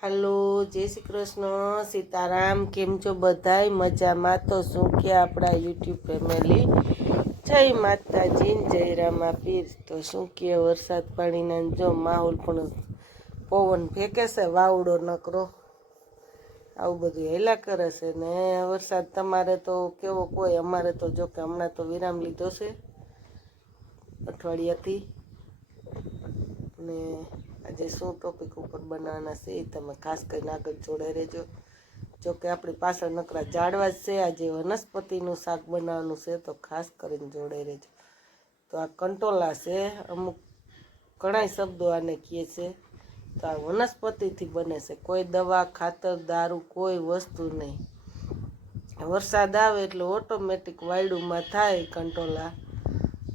હાલો, જય શ્રી કૃષ્ણ, સીતારામ. કેમ છો બધાય? મજામાં તો શું કે આપણા યુટ્યુબ ફેમિલી? જય માતાજી, જય રામા પીર. તો શું કે વરસાદ પાણીના જો માહોલ પણ પવન ફેંકે છે, વાવડો નકરો આવું બધું હેલા કરે છે ને. વરસાદ તમારે તો કેવો કોઈ, અમારે તો જો કે હમણાં તો વિરામ લીધો છે અઠવાડિયાથી. ને આજે શું ટોપિક ઉપર બનાવવાના છે એ તમે ખાસ કરીને આગળ જોડાઈ રહેજો. જોકે આપણી પાછળ નકરા ઝાડવા જ છે. આજે વનસ્પતિનું શાક બનાવવાનું છે તો ખાસ કરીને જોડાઈ રહેજો. તો આ કંટોલા છે, અમુક ઘણા શબ્દો આને કહે છે. તો આ વનસ્પતિથી બને છે, કોઈ દવા ખાતર દારૂ કોઈ વસ્તુ નહીં. વરસાદ આવે એટલે ઓટોમેટિક વાયડુમાં થાય કંટોલા,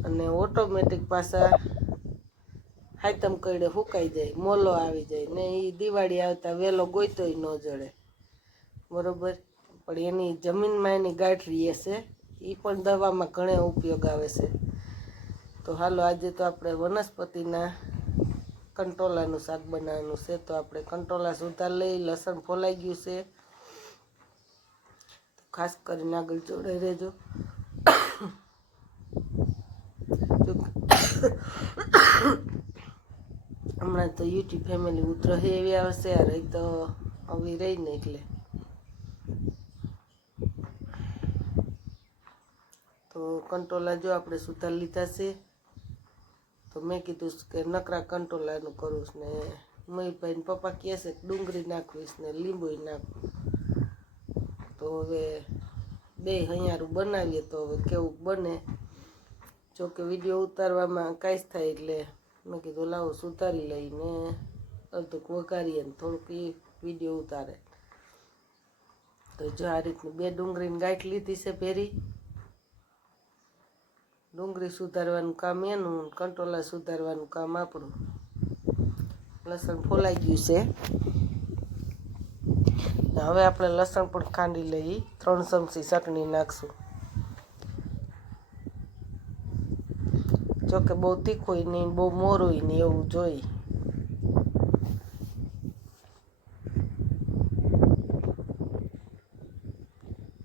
અને ઓટોમેટિક પાછા હાઈતમ કઈડે સુકાઈ જાય, મોલો આવી જાય ને. એ દિવાળી આવતા વેલો ગોઈતોય ન જડે, બરોબર. પણ એની જમીનમાં એની ગાંઠ રહીએ છે, એ પણ દવામાં ઘણો ઉપયોગ આવે છે. તો હાલો, આજે તો આપણે વનસ્પતિના કંટોલાનું શાક બનાવવાનું છે. તો આપણે કંટોલા સુધાર લઈ, લસણ ફોલાઈ ગયું છે, તો ખાસ કરીને આગળ જોડાઈ રહેજો. હમણાં તો યુટ્યુબ ફેમિલી ઉતરહે એવી આવશે, આ રહી તો આવી રહી ને એટલે. તો કંટોલા જો આપણે સુધાર લીધા છે, તો મેં કીધું કે નકરા કંટોલાનું કરું ને. મહીભાઈ ને પપ્પા કહે છે કે ડુંગળી નાખવીશ ને લીંબુ નાખવું. તો હવે બે હૈયારું બનાવીએ, તો હવે કેવું બને. જોકે વિડીયો ઉતારવામાં કાંઈ જ થાય એટલે મેં કીધું લાવો સુધારી લઈને અડધુંક વઘારીએ ને થોડુંક એ વિડીયો ઉતારે. તો જો આ રીતની બે ડુંગળીની ગાંઠ લીધી છે ભેરી. ડુંગળી સુધારવાનું કામ એનું, કંટોલા સુધારવાનું કામ આપણું. લસણ ફોલાઈ ગયું છે. હવે આપણે લસણ પણ ખાંડી લઈ, 3 ચમચી ચટણી નાખશું. જોકે બહુ તીખું નહીં, બહુ મોરું નહીં, એવું જોઈ.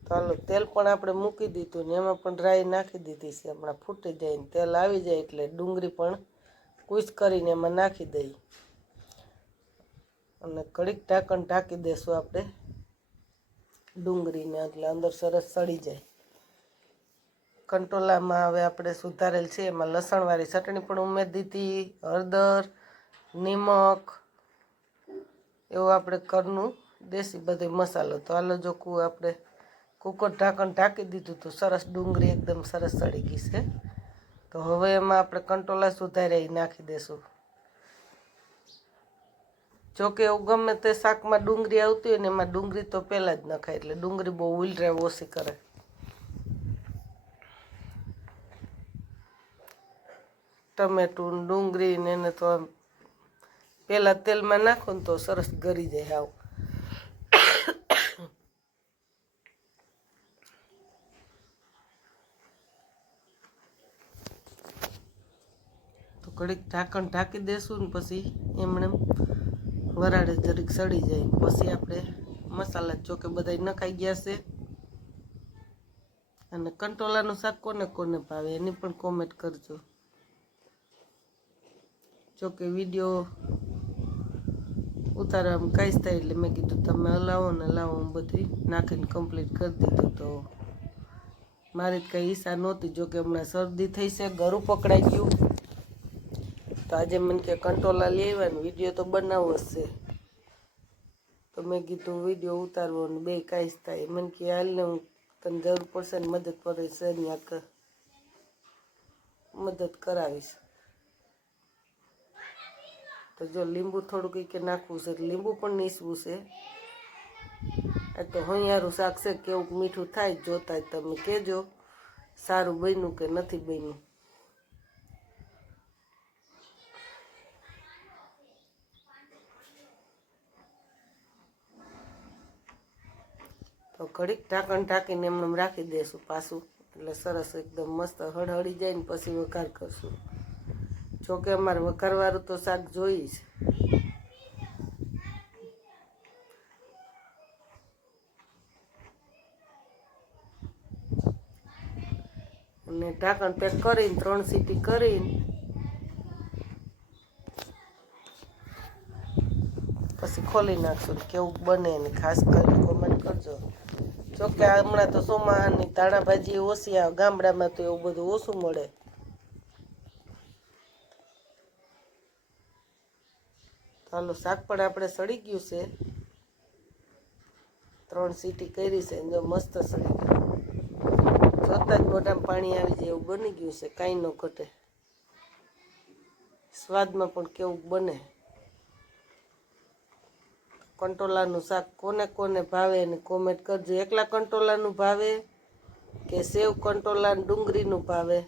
ચાલો, તેલ પણ આપણે મૂકી દીધું ને એમાં પણ રાઈ નાખી દીધી છે. હમણાં ફૂટી જાય ને તેલ આવી જાય એટલે ડુંગળી પણ કૂચ કરીને એમાં નાખી દઈ અને કડીક ઢાંકણ ઢાંકી દેશું આપણે ડુંગળીને, એટલે અંદર સરસ સડી જાય. કંટોલામાં હવે આપણે સુધારેલ છે એમાં લસણવાળી ચટણી પણ ઉમેરી દીધી, હળદર, નિમક, એવો આપણે ઘરનું દેશી બધો મસાલો. તો હાલો, જો આપણે કુકર ઢાંકણ ઢાંકી દીધું તો સરસ ડુંગળી એકદમ સરસ સડી ગઈ છે. તો હવે એમાં આપણે કંટોલા સુધાર્યા નાખી દઈશું. જોકે એવું ગમે તે શાકમાં ડુંગળી આવતી હોય ને, એમાં ડુંગળી તો પહેલાં જ નખાય, એટલે ડુંગળી બહુ ઉલરે ઓછી કરે. ટમેટું ડુંગળી ને એને તો પહેલાં તેલમાં નાખો ને તો સરસ ગળી જાય હાવ. તો ઘડીક ઢાંકણ ઢાંકી દેશું ને પછી એમણે વરાળે જરીક સડી જાય. પછી આપણે મસાલા જોકે બધા નખાઈ ગયા છે. અને કંટોલાનું શાક કોને કોને ભાવે એની પણ કોમેન્ટ કરજો. જોકે વિડીયો ઉતારવામાં કાંઈ જ થાય એટલે મેં કીધું તમે હલાવો ને હલાવો, હું બધી નાખીને કમ્પ્લીટ કરી દીધું. તો મારી કંઈ ઈચ્છા નહોતી, જોકે હમણાં શરદી થઈ છે, ગળું પકડાઈ ગયું. તો આજે મને કે કંટોલા લઈ આવ્યા ને વિડીયો તો બનાવવો જ છે. તો મેં કીધું વિડીયો ઉતારવો ને બે કાંઈ જ થાય. મને કે હાલને હું તને જરૂર પડશે ને મદદ પડે છે ત્યાં મદદ કરાવીશ. તો જો લીંબુ થોડુંક કે નાખવું છે, લીંબુ પણ નીસવું છે. આ તો હૈયારું શાક છે, કેવું મીઠું થાય જોતા તમે કહેજો સારું બન્યું કે નથી બન્યું. તો ઘડીક ઢાંકણ ઢાંકીને એમને રાખી દઈશું પાછું, એટલે સરસ એકદમ મસ્ત હળહળી જાય ને પછી વઘાર કરશું. જોકે અમારે વઘારવાળું તો શાક જોઈશ. અને ઢાંકણ પેક કરીને 3 સીટી કરીને પછી ખોલી નાખશું. કેવું બને ને ખાસ કરીને કોમેન્ટ કરજો. જોકે હમણાં તો સોમાહારની ધાણા ભાજી ઓછી આવે, ગામડામાં તો એવું બધું ઓછું મળે. હાલો, શાક પણ આપણે સડી ગયું છે. 3 સીટી કરી છે, જો મસ્ત સડી ગયું. જોતા જ મોઢામાં પાણી આવી જાય એવું બની ગયું છે, કાંઈ ન ઘટે. સ્વાદમાં પણ કેવું બને. કંટોલાનું શાક કોને કોને ભાવે એને કોમેન્ટ કરજો. એકલા કંટોલાનું ભાવે કે સેવ કંટોલા ડુંગળીનું ભાવે.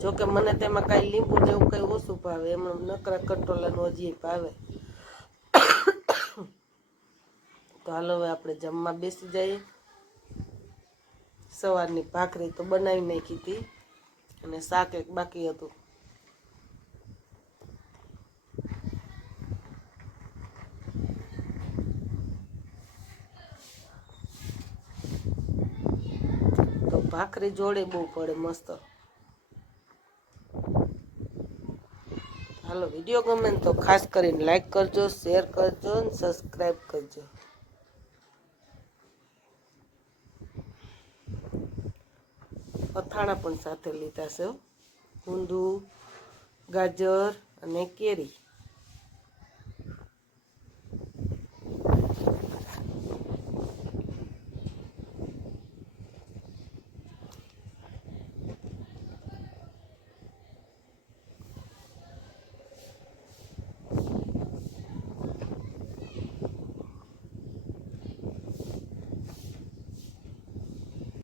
જોકે મને તેમાં કાંઈ લીંબુ ને એવું કંઈ ઓછું ભાવે, એમાં નકરા કંટોલાનું હજી ભાવે. તો હાલો હવે આપણે જમવા બેસી જઈએ. સવારની ભાખરી તો બનાવી નાખી હતી અને શાક એક બાકી હતું. તો ભાખરી જોડે બહુ પડે મસ્ત. હાલો, વિડીયો ગમે તો ખાસ કરીને લાઈક કરજો, શેર કરજો અને સબસ્ક્રાઈબ કરજો. અથાણા પણ સાથે લીધા છે, ઊંધું, ગાજર અને કેરી.